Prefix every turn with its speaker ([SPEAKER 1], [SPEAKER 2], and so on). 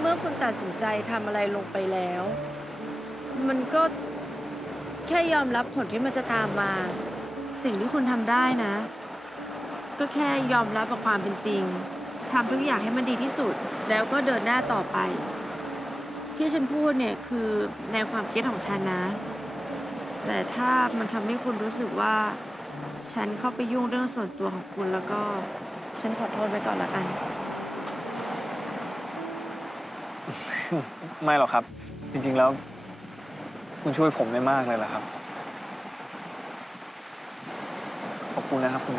[SPEAKER 1] เมื่อคุณตัดสินใจทำอะไรลงไปแล้ว มันก็แค่ยอมรับผลที่มันจะตามมา สิ่งที่คุณทำได้นะ ก็แค่ยอมรับกับความเป็นจริงทำทุกอย่างให้มันดีที่สุด แล้วก็เดินหน้าต่อไป ที่ฉันพูดเนี่ยคือในความคิดของฉันนะ แต่ถ้ามันทำให้คุณรู้สึกว่า ฉันเข้าไปยุ่งเรื่องส่วนตัวของคุณแล้วก็ ฉันขอโทษไว้ก่อนละกัน
[SPEAKER 2] ไม่หรอกครับ จริง ๆ แล้ว คุณช่วยผมได้มากเลยล่ะครับ ขอบคุณนะครับคุณ